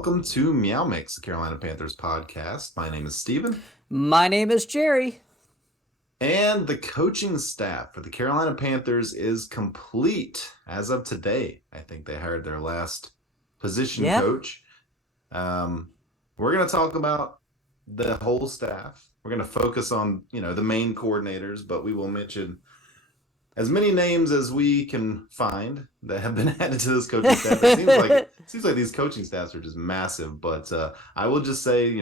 welcome to MeowMix, the Carolina Panthers podcast. My name is Steven. My name is Jerry. And the coaching staff for the Carolina Panthers is complete as of today. I think they hired their last position coach. We're going to talk about the whole staff. We're going to focus on, the main coordinators, but we will mention as many names as we can find that have been added to this coaching staff. It seems like these coaching staffs are just massive. But I will just say,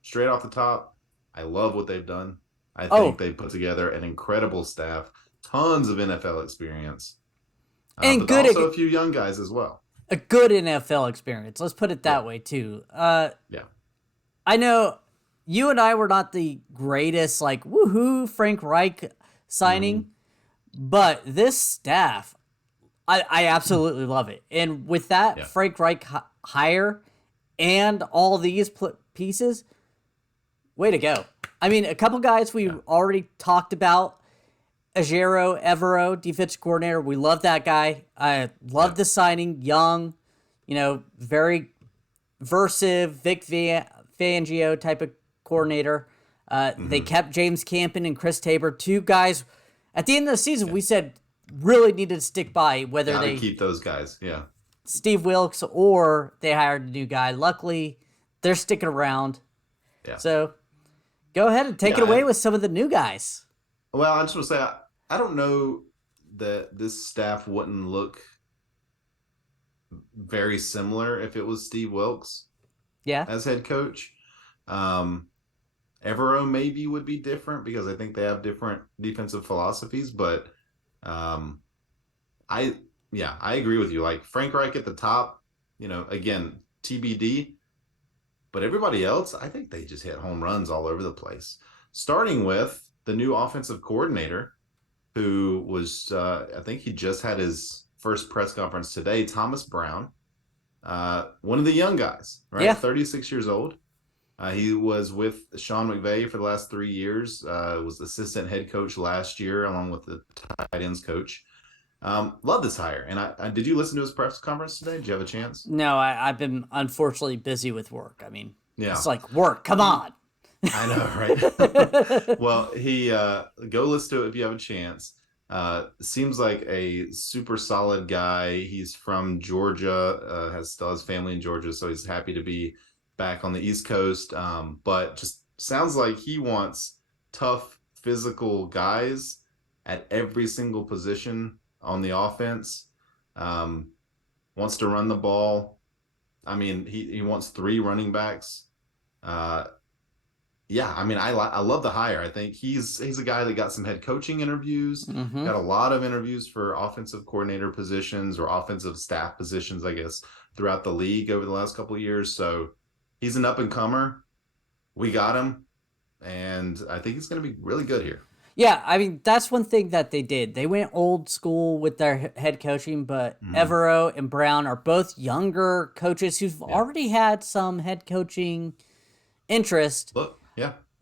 straight off the top, I love what they've done. I think they put together an incredible staff, tons of NFL experience, and but also a few young guys as well. A good NFL experience. Let's put it that way too. I know you and I were not the greatest, woohoo Frank Reich signing. But this staff, I absolutely love it. And with that Frank Reich hire and all these pieces, way to go. I mean, a couple guys we already talked about. Evero, defensive coordinator. We love that guy. I love the signing. Young, very versive, Vic Fangio type of coordinator. They kept James Campen and Chris Tabor, two guys. At the end of the season, we said really needed to stick by whether they keep those guys. Yeah, Steve Wilkes or they hired a new guy. Luckily, they're sticking around. Yeah. So go ahead and take it away with some of the new guys. Well, I just want to say I don't know that this staff wouldn't look very similar if it was Steve Wilkes. As head coach. Evero maybe would be different because I think they have different defensive philosophies, but I agree with you. Like Frank Reich at the top, again, TBD, but everybody else, I think they just hit home runs all over the place. Starting with the new offensive coordinator who was, I think he just had his first press conference today, Thomas Brown, one of the young guys, right? Yeah. 36 years old. He was with Sean McVay for the last 3 years, was assistant head coach last year, along with the tight ends coach. Love this hire. And did you listen to his press conference today? Did you have a chance? No, I've been unfortunately busy with work. I mean, it's like work. Come on. I know, right? Well, he go listen to it if you have a chance. Seems like a super solid guy. He's from Georgia, still has family in Georgia, so he's happy to be back on the East Coast, but just sounds like he wants tough, physical guys at every single position on the offense. Wants to run the ball. I mean, he wants 3 running backs. I mean, I love the hire. I think he's a guy that got some head coaching interviews, got a lot of interviews for offensive coordinator positions or offensive staff positions, I guess, throughout the league over the last couple of years. So he's an up-and-comer. We got him, and I think he's going to be really good here. Yeah, I mean, that's one thing that they did. They went old school with their head coaching, but Evero and Brown are both younger coaches who've already had some head coaching interest.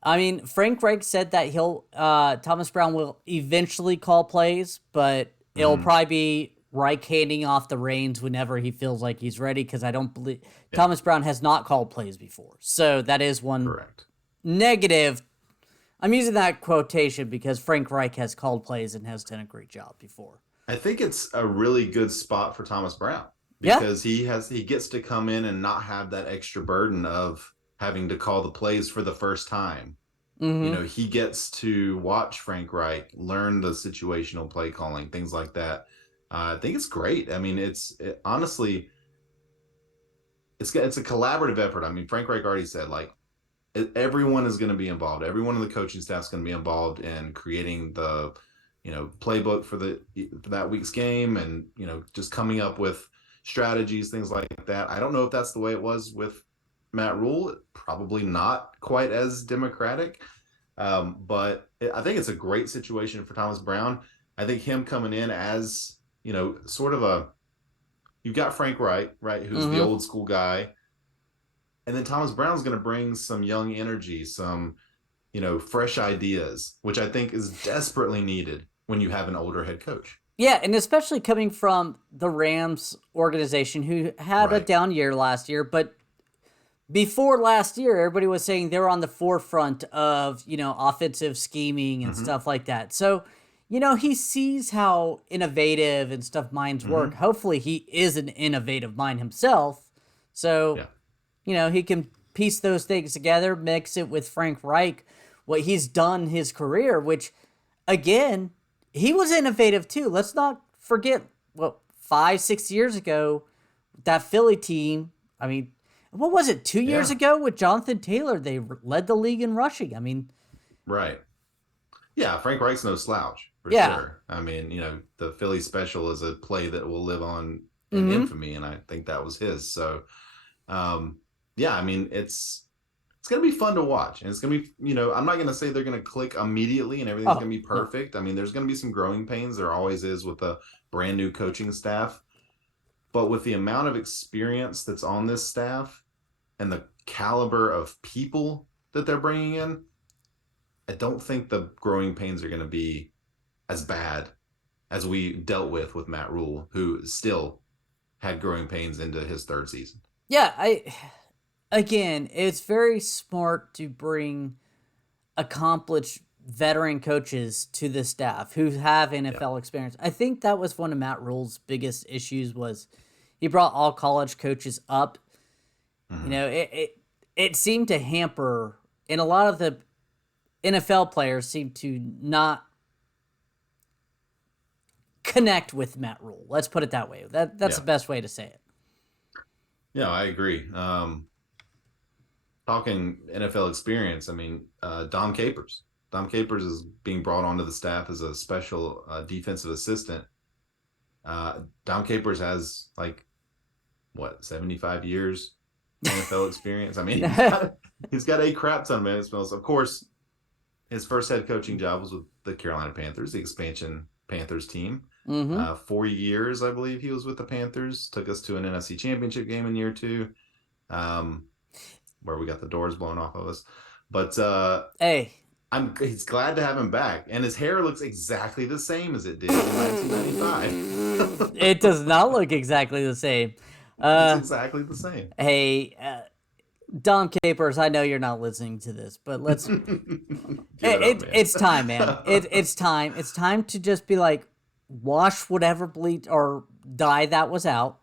I mean, Frank Reich said that Thomas Brown will eventually call plays, but it'll probably be Reich handing off the reins whenever he feels like he's ready, because I don't believe Thomas Brown has not called plays before. So that is one negative. I'm using that quotation because Frank Reich has called plays and has done a great job before. I think it's a really good spot for Thomas Brown because he gets to come in and not have that extra burden of having to call the plays for the first time. He gets to watch Frank Reich, learn the situational play calling, things like that. I think it's great. I mean, honestly, it's a collaborative effort. I mean, Frank Reich already said, everyone is going to be involved. Everyone on the coaching staff is going to be involved in creating the, playbook for that week's game and, just coming up with strategies, things like that. I don't know if that's the way it was with Matt Rule. Probably not quite as democratic. But I think it's a great situation for Thomas Brown. I think him coming in as, sort of you've got Frank Reich, right, who's the old school guy. And then Thomas Brown's going to bring some young energy, some, fresh ideas, which I think is desperately needed when you have an older head coach. Yeah, and especially coming from the Rams organization who had a down year last year, but before last year, everybody was saying they were on the forefront of, offensive scheming and stuff like that. So, he sees how innovative and stuff minds work. Hopefully he is an innovative mind himself. So, he can piece those things together, mix it with Frank Reich, what he's done his career, which, again, he was innovative too. Let's not forget 5-6 years ago, that Philly team. I mean, what was it? 2 years ago with Jonathan Taylor, they led the league in rushing. I mean, right. Yeah, Frank Reich's no slouch for sure. I mean, the Philly special is a play that will live on in infamy, and I think that was his. So, I mean, it's going to be fun to watch, and it's going to be, I'm not going to say they're going to click immediately and everything's going to be perfect. I mean, there's going to be some growing pains. There always is with a brand new coaching staff, but with the amount of experience that's on this staff and the caliber of people that they're bringing in, I don't think the growing pains are going to be as bad as we dealt with Matt Rule, who still had growing pains into his third season. Yeah, again, it's very smart to bring accomplished veteran coaches to the staff who have NFL experience. I think that was one of Matt Rule's biggest issues was he brought all college coaches up. It seemed to hamper, and a lot of the NFL players seem to not connect with Matt Rule. Let's put it that way. That's the best way to say it. Yeah, I agree. Talking NFL experience, I mean, Dom Capers. Dom Capers is being brought onto the staff as a special defensive assistant. Dom Capers has 75 years NFL experience. I mean, he's got a crap ton of minutes. Of course, his first head coaching job was with the Carolina Panthers, the expansion Panthers team. 4 years, I believe he was with the Panthers. Took us to an NFC Championship game in year 2, where we got the doors blown off of us. But hey, he's glad to have him back, and his hair looks exactly the same as it did in 1995. It does not look exactly the same. It's exactly the same. Hey, Dom Capers, I know you're not listening to this, but let's. It's time, man. It's time. It's time to just be like, wash whatever bleach or dye that was out.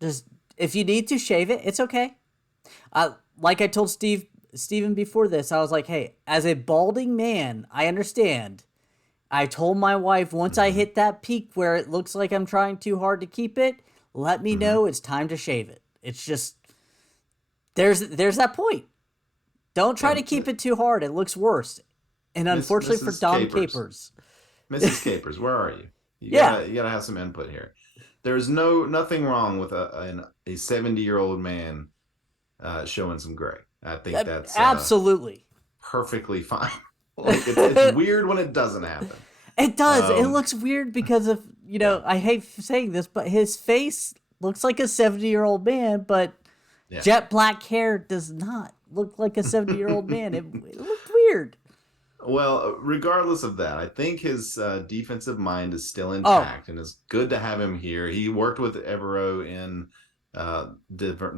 Just if you need to shave it, it's okay. Like I told Steven before this, I was like, hey, as a balding man, I understand. I told my wife once I hit that peak where it looks like I'm trying too hard to keep it, let me know it's time to shave it. It's just there's that point. Don't try to keep it too hard. It looks worse. And unfortunately for Dom Capers. Mrs. Capers, where are you? You gotta have some input here. There's nothing wrong with a 70-year-old man showing some gray. I think that's absolutely perfectly fine. It's weird when it doesn't happen. It does. It looks weird because of I hate saying this, but his face looks like a 70-year-old man, but jet black hair does not look like a 70-year-old man. It looked weird. Well, regardless of that, I think his defensive mind is still intact, and it's good to have him here. He worked with Evero in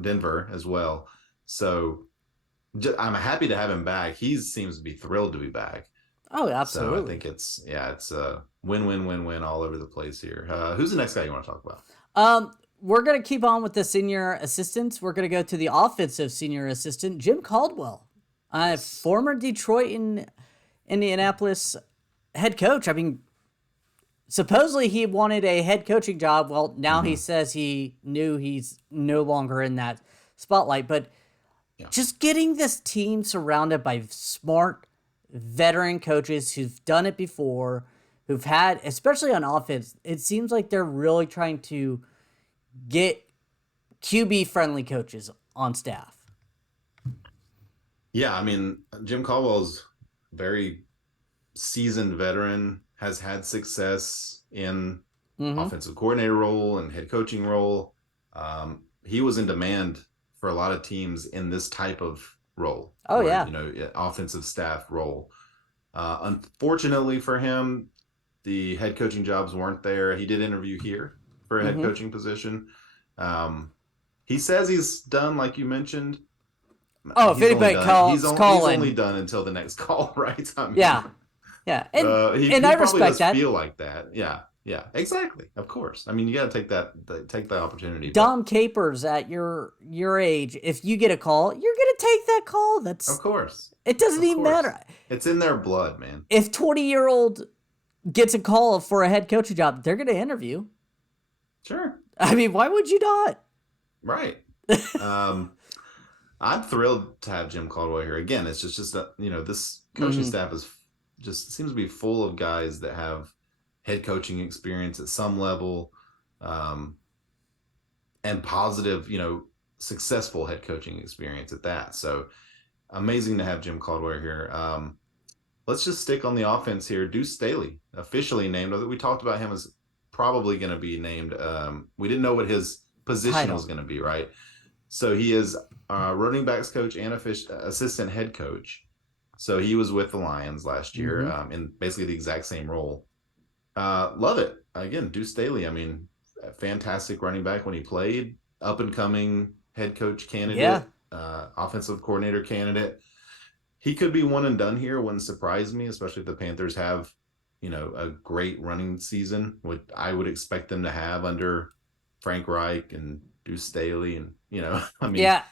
Denver as well, so I'm happy to have him back. He seems to be thrilled to be back. Oh, absolutely. So I think it's a win-win-win-win all over the place here. Who's the next guy you want to talk about? We're going to keep on with the senior assistants. We're going to go to the offensive senior assistant, Jim Caldwell, former Detroit and Indianapolis head coach. I mean, supposedly he wanted a head coaching job. Well, now he says he knew he's no longer in that spotlight. But just getting this team surrounded by smart veteran coaches who've done it before, who've had, especially on offense, it seems like they're really trying to get QB-friendly coaches on staff. Yeah, I mean, Jim Caldwell's very seasoned veteran, has had success in offensive coordinator role and head coaching role. He was in demand for a lot of teams in this type of role. Offensive staff role. Unfortunately for him, the head coaching jobs weren't there. He did interview here for a head coaching position. He says he's done, like you mentioned. Oh, if anybody calls, he's only done until the next call, right? I mean, yeah. He I probably respect does that. feel like that. Yeah, exactly. Of course. I mean, you got to take the opportunity. Dom Capers at your age, if you get a call, you're gonna take that call. That's of course. It doesn't even matter. It's in their blood, man. If 20-year-old gets a call for a head coaching job, they're gonna interview. Sure. I mean, why would you not? Right. I'm thrilled to have Jim Caldwell here. Again, it's just this coaching staff is just seems to be full of guys that have head coaching experience at some level, and positive, successful head coaching experience at that. So amazing to have Jim Caldwell here. Let's just stick on the offense here. Deuce Staley, officially named. We talked about him as probably going to be named. We didn't know what his position was going to be, right? So he is running backs coach and assistant head coach. So he was with the Lions last year in basically the exact same role. Love it. Again, Deuce Staley, I mean, fantastic running back when he played, up and coming head coach candidate, offensive coordinator candidate. He could be one and done here. Wouldn't surprise me, especially if the Panthers have, a great running season, what I would expect them to have under Frank Reich and Deuce Staley. And, I mean, yeah,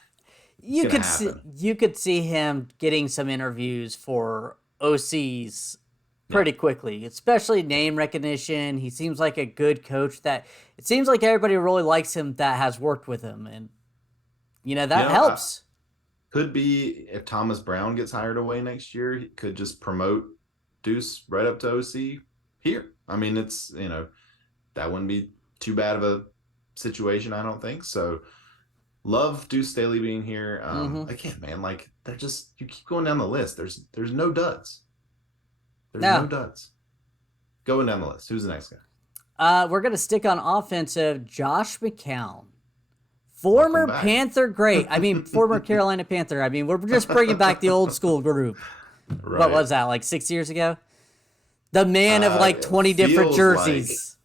you could see him getting some interviews for OCs pretty quickly, especially name recognition. He seems like a good coach that it seems like everybody really likes him that has worked with him. And, that helps. Could be if Thomas Brown gets hired away next year, he could just promote Deuce right up to OC here. I mean, it's, that wouldn't be too bad of a situation, I don't think. So love Deuce Staley being here. Again, man, like you keep going down the list. There's no duds. There's no duds. Going down the list. Who's the next guy? We're going to stick on offensive. Josh McCown. Former Panther great. I mean, former Carolina Panther. I mean, we're just bringing back the old school group. Right. What was that, like 6 years ago? The man of like 20 different jerseys.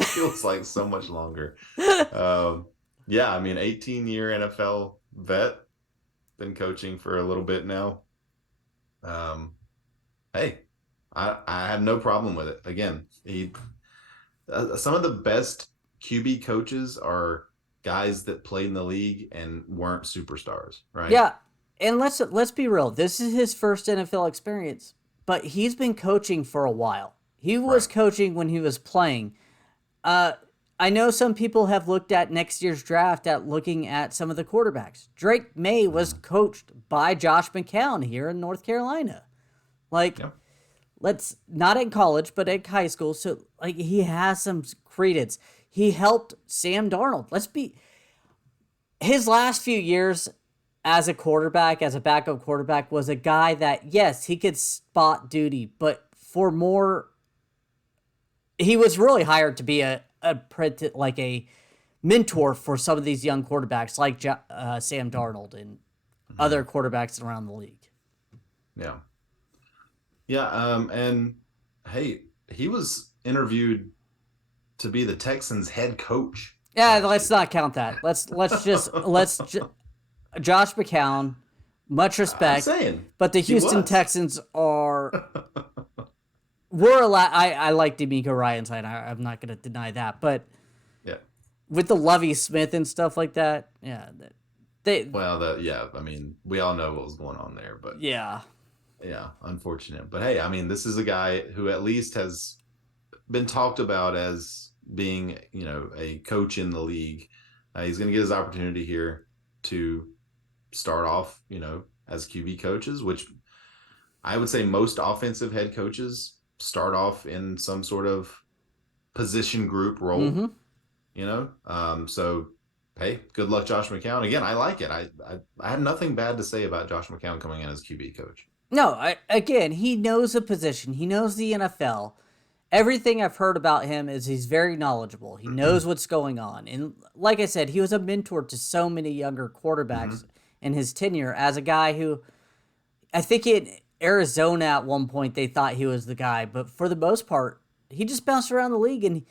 Feels like so much longer. Yeah, I mean, 18-year NFL vet. Been coaching for a little bit now. Hey, I have no problem with it. Again, some of the best QB coaches are guys that played in the league and weren't superstars, right? Yeah, and let's be real. This is his first NFL experience, but he's been coaching for a while. He was coaching when he was playing. I know some people have looked at next year's draft at looking at some of the quarterbacks. Drake May was coached by Josh McCown here in North Carolina. Let's not in college, but at high school. So he has some credence. He helped Sam Darnold. His last few years as a quarterback, as a backup quarterback, was a guy that, yes, he could spot duty, but he was really hired to be a mentor for some of these young quarterbacks like Sam Darnold and other quarterbacks around the league. Yeah. Yeah. And hey, he was interviewed to be the Texans head coach. Yeah, let's not count that. Let's just Josh McCown, much respect. I'm saying, but the Houston Texans were a lot. I like D'Amico Ryan's side. I'm not going to deny that. But with the Lovie Smith and stuff like that, I mean, we all know what was going on there, but yeah, unfortunate. But hey, I mean, this is a guy who at least has been talked about as being, a coach in the league. He's going to get his opportunity here to start off, as QB coaches, which I would say most offensive head coaches start off in some sort of position group role, so hey, good luck, Josh McCown. Again, I like it. I have nothing bad to say about Josh McCown coming in as QB coach. No, he knows the position. He knows the NFL. Everything I've heard about him is he's very knowledgeable. He knows what's going on. And like I said, he was a mentor to so many younger quarterbacks in his tenure as a guy who, I think in Arizona at one point they thought he was the guy. But for the most part, he just bounced around the league, and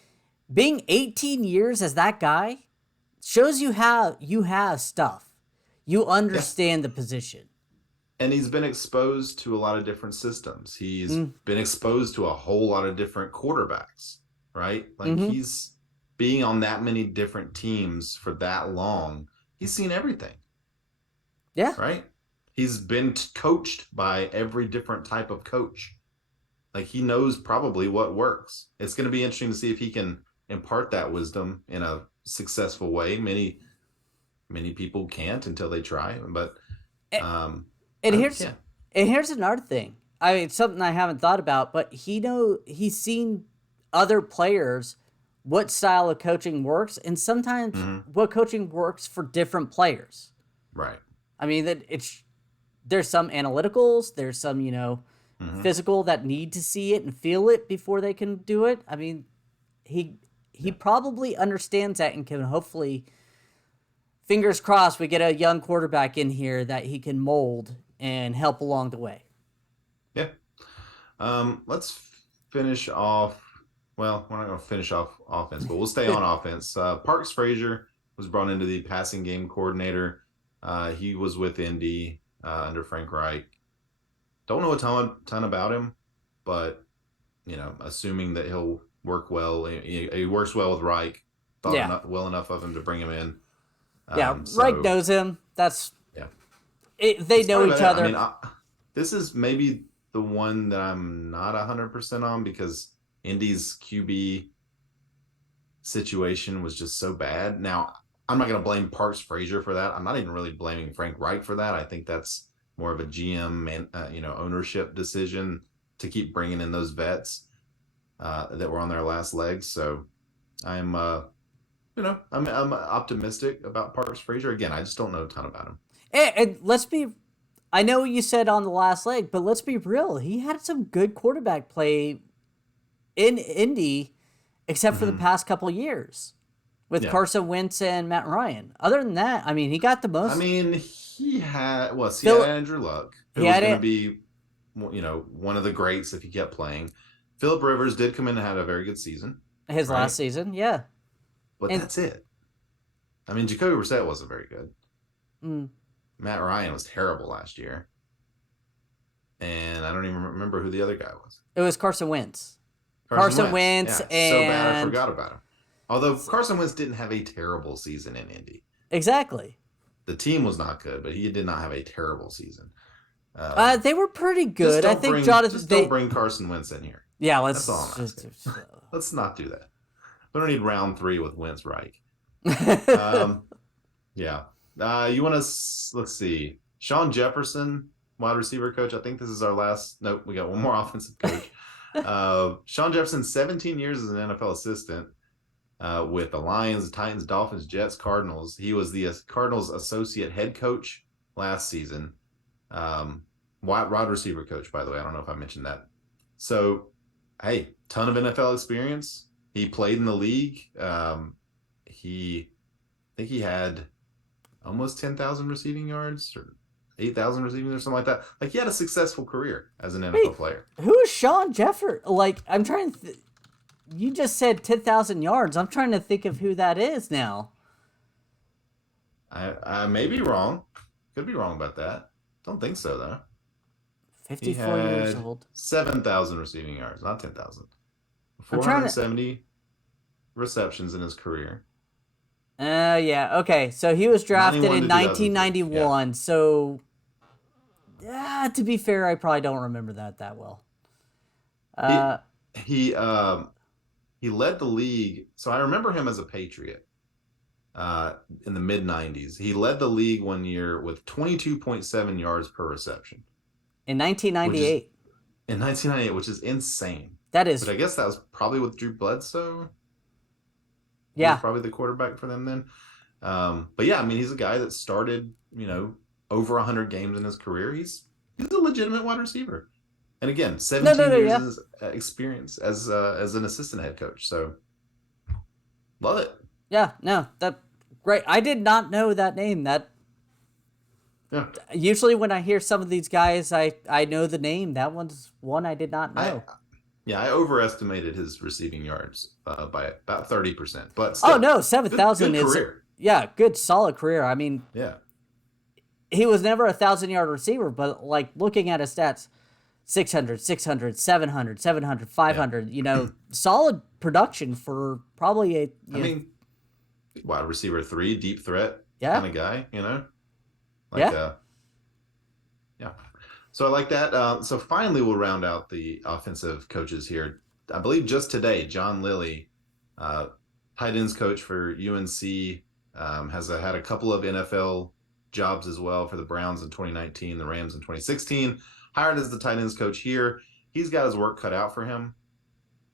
being 18 years as that guy shows you have stuff. You understand the position. And he's been exposed to a lot of different systems. He's been exposed to a whole lot of different quarterbacks, right? Like he's being on that many different teams for that long. He's seen everything. Yeah. Right? He's been coached by every different type of coach. Like he knows probably what works. It's going to be interesting to see if he can impart that wisdom in a successful way. Many people can't until they try, but and here's another thing. I mean, something I haven't thought about, but he's seen other players what style of coaching works, and sometimes what coaching works for different players. Right. I mean that there's some analyticals, there's some physical that need to see it and feel it before they can do it. I mean, he probably understands that and can hopefully, fingers crossed, we get a young quarterback in here that he can mold and help along the way. Yeah. Let's finish off. Well, we're not going to finish off offense, but we'll stay on offense. Parks Frazier was brought into the passing game coordinator. He was with Indy under Frank Reich. Don't know a ton about him, but assuming that he'll work well. He works well with Reich. Thought well enough of him to bring him in. Reich knows him. They know each other. I mean, this is maybe the one that I'm not 100% on because Indy's QB situation was just so bad. Now, I'm not going to blame Parks Frazier for that. I'm not even really blaming Frank Reich for that. I think that's more of a GM and ownership decision to keep bringing in those vets that were on their last legs. So I'm I'm optimistic about Parks Frazier. Again, I just don't know a ton about him. And I know you said on the last leg, but let's be real. He had some good quarterback play in Indy, except for the past couple of years with Carson Wentz and Matt Ryan. Other than that, I mean, he got the most. I mean, he had Andrew Luck, who was going to be, one of the greats if he kept playing. Phillip Rivers did come in and had a very good season. His last season, yeah. But that's it. I mean, Jacoby Brissett wasn't very good. Matt Ryan was terrible last year. And I don't even remember who the other guy was. It was Carson Wentz. Carson Wentz and... so bad I forgot about him. Although Carson Wentz didn't have a terrible season in Indy. Exactly. The team was not good, but he did not have a terrible season. They were pretty good. I think don't bring Carson Wentz in here. Yeah, That's all I'm asking. Let's not do that. We don't need round 3 with Wentz Reich. Yeah. You want to, let's see. Sean Jefferson, wide receiver coach. I think this is our last. Nope, we got one more offensive coach. Sean Jefferson, 17 years as an NFL assistant with the Lions, Titans, Dolphins, Jets, Cardinals. He was the Cardinals associate head coach last season. Wide receiver coach, by the way. I don't know if I mentioned that. So, hey, ton of NFL experience. He played in the league. I think he had almost 10,000 receiving yards or 8,000 receiving or something like that. Like he had a successful career as an NFL player. Who is Sean Jefferson? Like I'm trying to. You just said 10,000 yards. I'm trying to think of who that is now. I may be wrong. Could be wrong about that. Don't think so though. 54 years old. 7,000 receiving yards, not 10,000. 470 receptions in his career. Yeah. Okay. So he was drafted in 1991. Yeah. So, to be fair, I probably don't remember that well. He led the league. So I remember him as a Patriot in the mid 90s. He led the league one year with 22.7 yards per reception. In 1998. In 1998, which is insane. That is. But I guess that was probably with Drew Bledsoe. Yeah. He was probably the quarterback for them then. But yeah, I mean, he's a guy that started, over 100 games in his career. He's a legitimate wide receiver. And again, 17 years experience as an assistant head coach. So love it. Yeah, no, that great. I did not know that name. Usually when I hear some of these guys, I know the name. That one's one I did not know. Yeah, I overestimated his receiving yards by about 30%, but Oh still, no, 7,000 good is, career. yeah, good solid career. I mean, Yeah, he was never a 1,000-yard receiver, but like looking at his stats, 600, 600, 700, 700, five yeah. hundred. Solid production for probably a, I mean, wide receiver 3, deep threat yeah, kind of guy. Like yeah. yeah. So I like that. So finally, we'll round out the offensive coaches here. I believe just today, John Lilly, uh, tight ends coach for UNC, has had a couple of NFL jobs as well for the Browns in 2019, the Rams in 2016. Hired as the tight ends coach here. He's got his work cut out for him.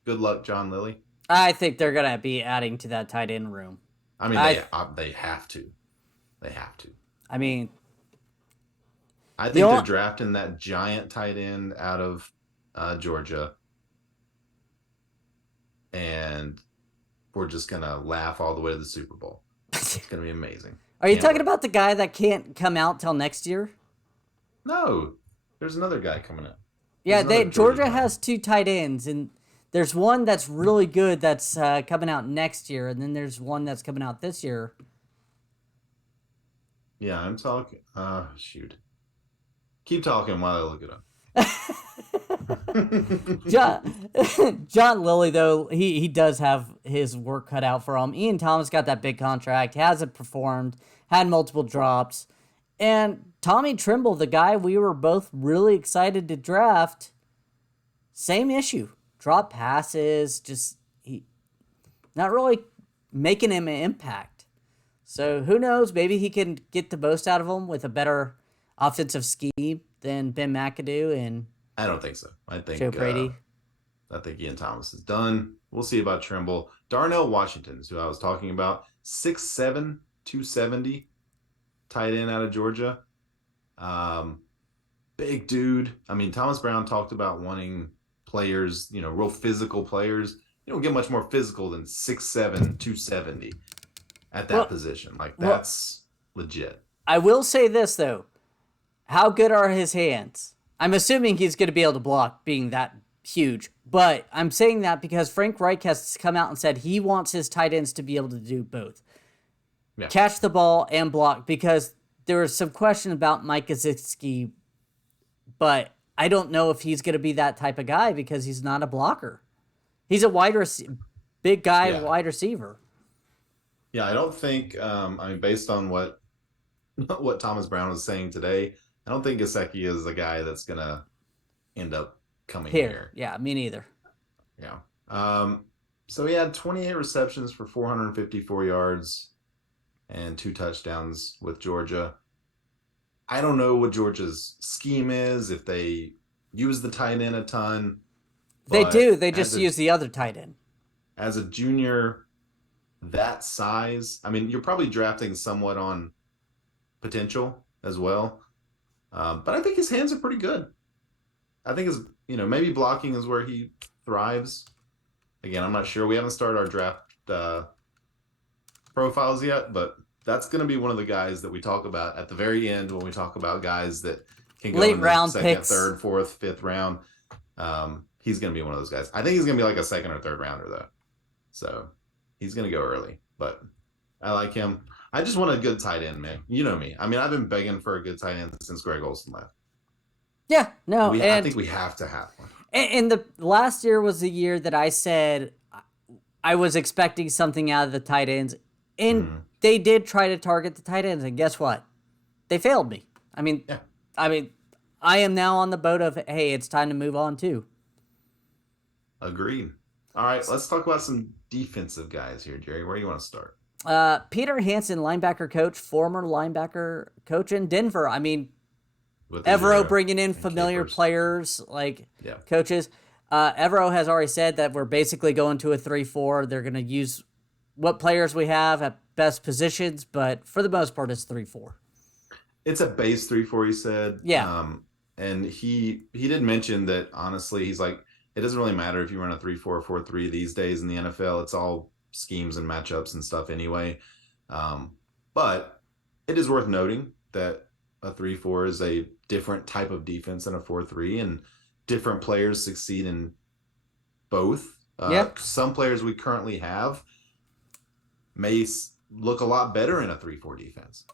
Good luck, John Lilly. I think they're gonna be adding to that tight end room. I mean, I, they have to. They have to. I mean, I the think they're only, drafting that giant tight end out of Georgia, and we're just gonna laugh all the way to the Super Bowl. It's gonna be amazing. are you Can't talking wait. about the guy that can't come out till next year? No, there's another guy coming up. There's Yeah, another Georgia player. has two tight ends, and there's one that's really good that's coming out next year, and then there's one that's coming out this year. Yeah, I'm talking. Shoot. Keep talking while I look it up. John John Lilly though he does have his work cut out for him. Ian Thomas got that big contract, hasn't performed, had multiple drops, and Tommy Trimble, the guy we were both really excited to draft, same issue. Drop passes, just he not really making him an impact. So who knows? Maybe he can get the most out of him with a better offensive scheme than Ben McAdoo and I don't think so. Joe Brady. I think Ian Thomas is done. We'll see about Trimble. Darnell Washington is who I was talking about. 6'7", 270, tight end out of Georgia. Big dude. I mean, Thomas Brown talked about wanting players, real physical players. You don't get much more physical than 6'7", 270 at that position. Like, Well, that's legit. I will say this though. How good are his hands? I'm assuming he's going to be able to block being that huge. But I'm saying that because Frank Reich has come out and said he wants his tight ends to be able to do both. Yeah. Catch the ball and block, because there was some question about Mike Gesicki, but I don't know if he's going to be that type of guy because he's not a blocker. He's a big guy, Yeah. wide receiver. Yeah, I don't think, based on what Thomas Brown was saying today, I don't think Gesicki is the guy that's going to end up coming here. Yeah, me neither. Yeah. So he had 28 receptions for 454 yards and 2 touchdowns with Georgia. I don't know what Georgia's scheme is, if they use the tight end a ton. They do. They just use the other tight end. As a junior that size, you're probably drafting somewhat on potential as well. But I think his hands are pretty good. I think maybe blocking is where he thrives. Again, I'm not sure. We haven't started our draft profiles yet, but that's going to be one of the guys that we talk about at the very end when we talk about guys that can go late in the round second, picks. third, fourth, fifth round. He's going to be one of those guys. I think he's going to be like a second or third rounder, though. So he's going to go early, but I like him. I just want a good tight end, man. You know me. I've been begging for a good tight end since Greg Olsen left. Yeah, no. I think we have to have one. And the last year was the year that I said I was expecting something out of the tight ends. And they did try to target the tight ends. And guess what? They failed me. Yeah. I am now on the boat of, hey, it's time to move on too. Agreed. All right, let's talk about some defensive guys here, Jerry. Where do you want to start? Peter Hansen, linebacker coach, former linebacker coach in Denver. Evero bringing in familiar players like coaches. Evero has already said that we're basically going to a 3-4. They're going to use what players we have at best positions, but for the most part, it's 3-4. It's a base 3-4, he said. Yeah. And he did mention that, honestly, he's like, it doesn't really matter if you run a 3-4 or 4-3 these days in the NFL. It's all schemes and matchups and stuff anyway. But it is worth noting that a 3-4 is a different type of defense than a 4-3, and different players succeed in both. Yeah. Some players we currently have may look a lot better in a 3-4 defense,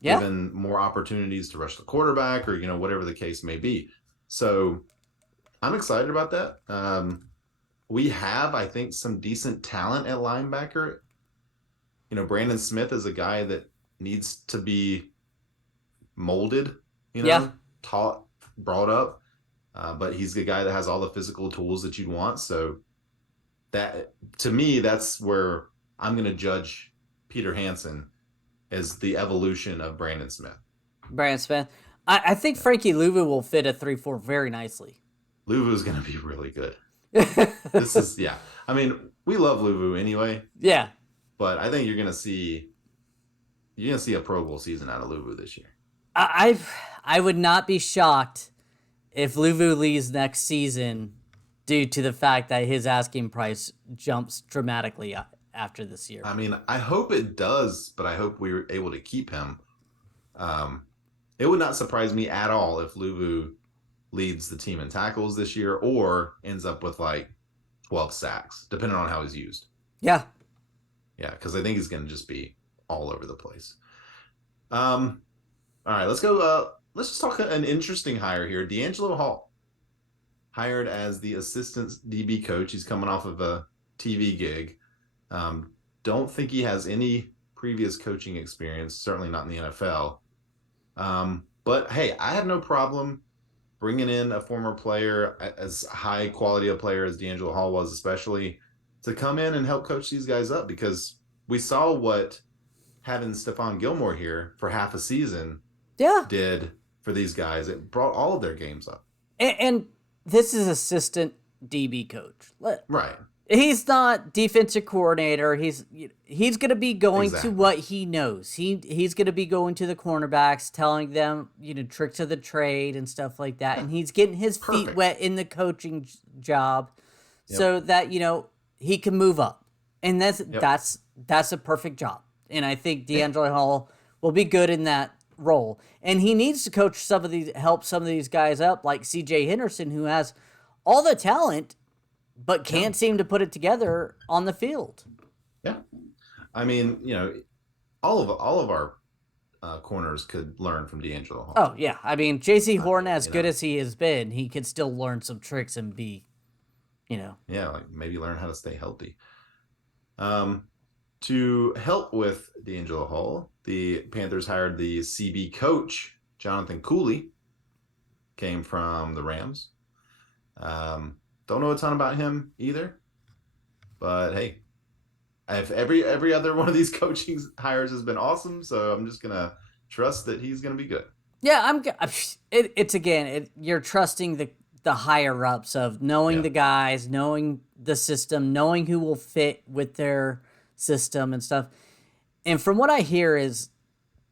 Yeah. given more opportunities to rush the quarterback or, whatever the case may be. So I'm excited about that. We have, I think, some decent talent at linebacker. Brandon Smith is a guy that needs to be molded, Yeah. taught, brought up. But he's the guy that has all the physical tools that you'd want. So that, to me, that's where I'm going to judge Peter Hansen as the evolution of Brandon Smith. Brandon Smith. I think Frankie Louvu will fit a 3-4 very nicely. Luvu is going to be really good. This is, yeah. I mean, we love Luvu anyway. Yeah. But I think you're going to see a Pro Bowl season out of Luvu this year. I would not be shocked if Luvu leaves next season due to the fact that his asking price jumps dramatically after this year. I mean, I hope it does, but I hope we were able to keep him. It would not surprise me at all if Luvu leads the team in tackles this year or ends up with like 12 sacks, depending on how he's used. Yeah. Yeah, because I think he's going to just be all over the place. All right, let's go. Let's just talk an interesting hire here. D'Angelo Hall, hired as the assistant DB coach. He's coming off of a TV gig. Don't think he has any previous coaching experience, certainly not in the NFL. But hey, I have no problem bringing in a former player, as high quality a player as D'Angelo Hall was, especially, to come in and help coach these guys up, because we saw what having Stephon Gilmore here for half a season did for these guys. It brought all of their games up. And this is assistant DB coach. Right. He's not defensive coordinator. He's going to be going to what he knows. He's going to be going to the cornerbacks, telling them, tricks of the trade and stuff like that. Yeah. And he's getting his feet wet in the coaching job so that, he can move up. And that's a perfect job. And I think D'Angelo Hall will be good in that role. And he needs to help some of these guys up, like CJ Henderson, who has all the talent but can't seem to put it together on the field. Yeah. I mean, all of our corners could learn from D'Angelo Hall. Oh, yeah. I mean, J.C. Horn, as good as he has been, he could still learn some tricks and be, Yeah, like maybe learn how to stay healthy. To help with D'Angelo Hall, the Panthers hired the CB coach, Jonathan Cooley, came from the Rams. Don't know a ton about him either, but hey, if every other one of these coaching hires has been awesome, so I'm just gonna trust that he's gonna be good. Yeah, you're trusting the higher ups of knowing the guys, knowing the system, knowing who will fit with their system and stuff. And from what I hear is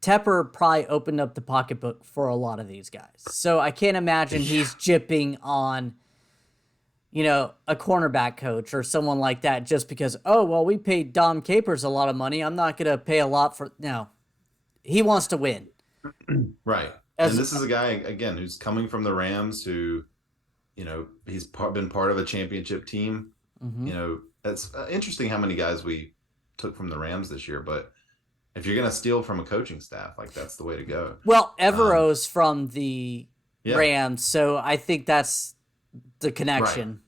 Tepper probably opened up the pocketbook for a lot of these guys. So I can't imagine he's jipping on a cornerback coach or someone like that just because, we paid Dom Capers a lot of money. I'm not going to pay a lot for... No. He wants to win. Right. And this is a guy, again, who's coming from the Rams who, he's been part of a championship team. Mm-hmm. It's interesting how many guys we took from the Rams this year, but if you're going to steal from a coaching staff, like, that's the way to go. Well, Evero's from the Rams, so I think that's the connection. Right.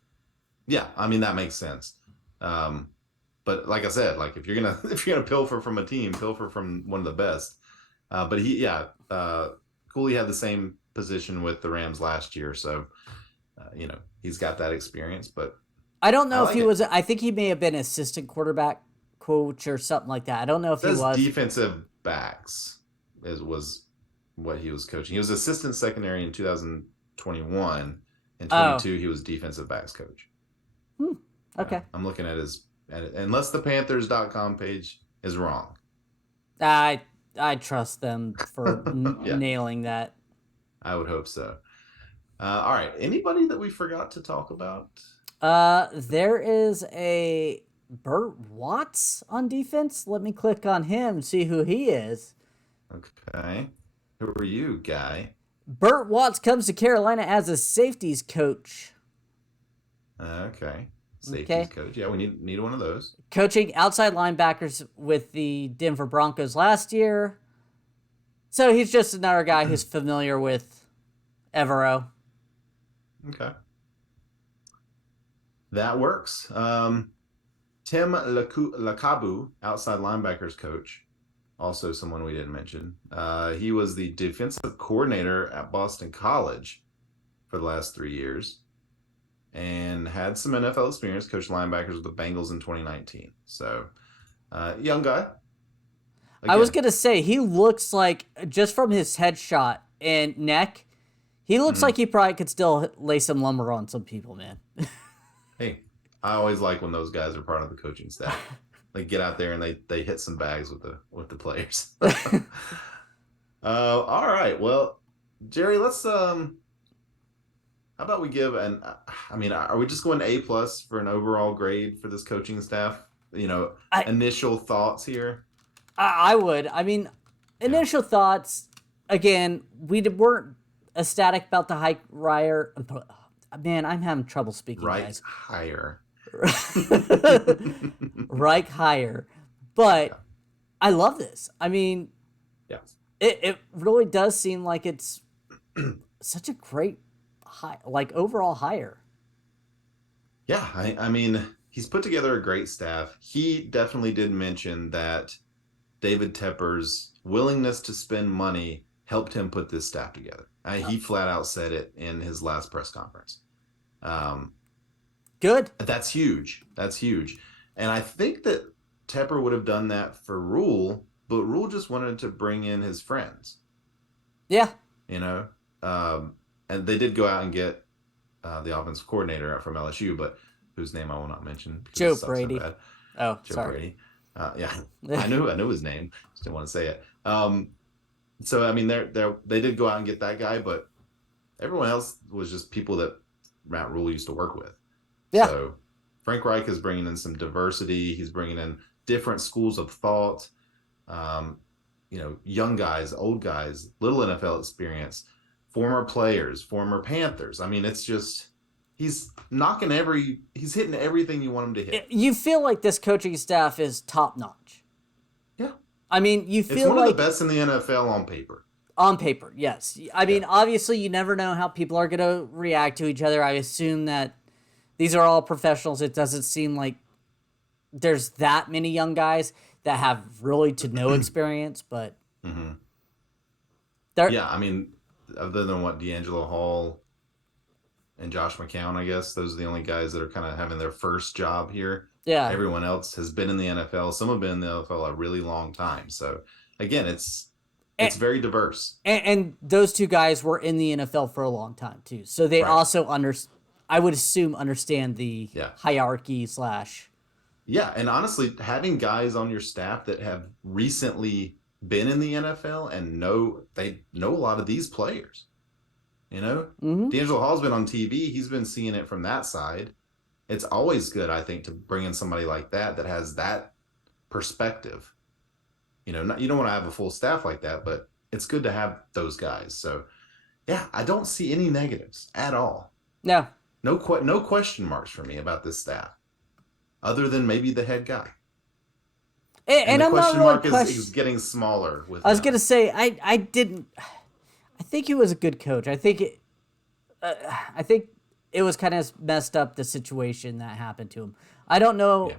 Yeah, I mean, that makes sense. But like I said, like, if you're gonna pilfer from a team, pilfer from one of the best. But Cooley had the same position with the Rams last year, so he's got that experience. But I don't know if he was. I think he may have been assistant quarterback coach or something like that. I don't know if he was. Defensive backs was what he was coaching. He was assistant secondary in 2021. In 22, he was defensive backs coach. Okay. I'm looking at unless the Panthers.com page is wrong. I trust them for nailing that. I would hope so. All right. Anybody that we forgot to talk about? There is a Burt Watts on defense. Let me click on him and see who he is. Okay. Who are you, guy? Burt Watts comes to Carolina as a safeties coach. Okay. Safeties Okay. coach. Yeah, we need one of those. Coaching outside linebackers with the Denver Broncos last year. So he's just another guy who's familiar with Evero. Okay. That works. Tim Lakabu, outside linebackers coach, also someone we didn't mention. He was the defensive coordinator at Boston College for the last 3 years and had some NFL experience, coached linebackers with the Bengals in 2019. So, young guy. Again, I was going to say, he looks like, just from his headshot and neck, he looks like he probably could still lay some lumber on some people, man. Hey, I always like when those guys are part of the coaching staff. They get out there and they hit some bags with the players. All right. Well, Jerry, let's how about we give are we just going A+ for an overall grade for this coaching staff? Initial thoughts here. I would. I mean, initial thoughts. Again, we weren't ecstatic about the hike higher. Man, I'm having trouble speaking, guys. Higher. Reich higher. But I love this. I mean, it really does seem like it's such a great overall hire. Yeah, I mean, he's put together a great staff. He definitely did mention that David Tepper's willingness to spend money helped him put this staff together. He flat out said it in his last press conference. Good. That's huge. That's huge. And I think that Tepper would have done that for Rule, but Rule just wanted to bring in his friends. Yeah. And they did go out and get the offensive coordinator from LSU, but whose name I will not mention. Joe Brady. So Joe Brady. Yeah, I knew his name. Just didn't want to say it. So I mean, they did go out and get that guy, but everyone else was just people that Matt Rule used to work with. Yeah. So Frank Reich is bringing in some diversity. He's bringing in different schools of thought. Young guys, old guys, little NFL experience, former players, former Panthers. I mean, it's just he's hitting everything you want him to hit. You feel like this coaching staff is top notch. Yeah. I mean, you feel it's one of the best in the NFL on paper. On paper, yes. I mean, obviously, you never know how people are going to react to each other. I assume that these are all professionals. It doesn't seem like there's that many young guys that have really to no experience, but I mean, other than D'Angelo Hall and Josh McCown, I guess those are the only guys that are kind of having their first job here. Yeah. Everyone else has been in the NFL. Some have been in the NFL a really long time. So again, it's very diverse. And those two guys were in the NFL for a long time too. So they also I would assume understand the hierarchy / Yeah, and honestly, having guys on your staff that have recently been in the NFL and know a lot of these players. D'Angelo Hall's been on TV. He's been seeing it from that side. It's always good, I think, to bring in somebody like that has that perspective. You don't want to have a full staff like that, but it's good to have those guys. So, yeah, I don't see any negatives at all. No. No question marks for me about this staff, other than maybe the head guy. And the I'm question not really mark is getting smaller. I was going to say, I think he was a good coach. I think it was kind of messed up, the situation that happened to him. I don't know. Yeah.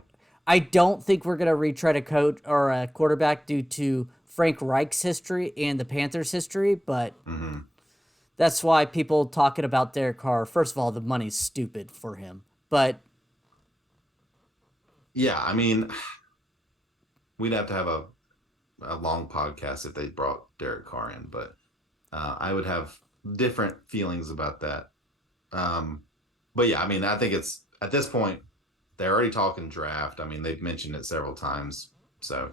I don't think we're going to retread a coach or a quarterback due to Frank Reich's history and the Panthers' history, but that's why people talking about Derek Carr. First of all, the money's stupid for him, but yeah, I mean, we'd have to have a long podcast if they brought Derek Carr in, but I would have different feelings about that. But yeah, I mean, I think it's at this point they're already talking draft. I mean, they've mentioned it several times, so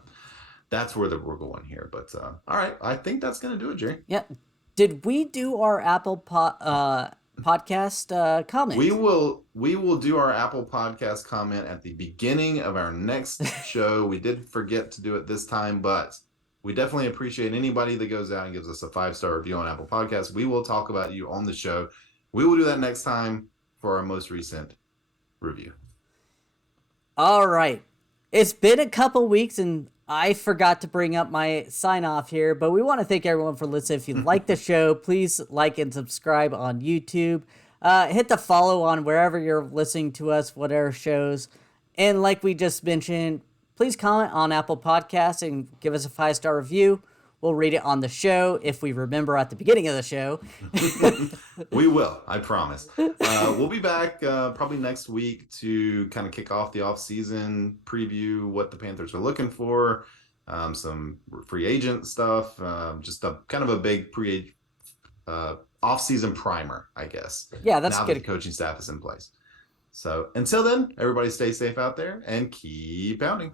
that's where we're going here. But all right, I think that's gonna do it, Jerry. Yeah. Did we do our Apple podcast comment? We will do our Apple podcast comment at the beginning of our next show. We did forget to do it this time, but we definitely appreciate anybody that goes out and gives us a 5-star review on Apple Podcasts. We will talk about you on the show. We will do that next time for our most recent review. All right. It's been a couple weeks and I forgot to bring up my sign off here, but we want to thank everyone for listening. If you like the show, please like and subscribe on YouTube. Hit the follow on wherever you're listening to us, whatever shows. And like we just mentioned, please comment on Apple Podcasts and give us a 5-star review. We'll read it on the show if we remember at the beginning of the show. We will, I promise. We'll be back probably next week to kind of kick off the offseason, preview what the Panthers are looking for, some free agent stuff, just a kind of a big off-season primer, I guess. Yeah, that's now good. That the coaching staff is in place. So until then, everybody stay safe out there and keep pounding.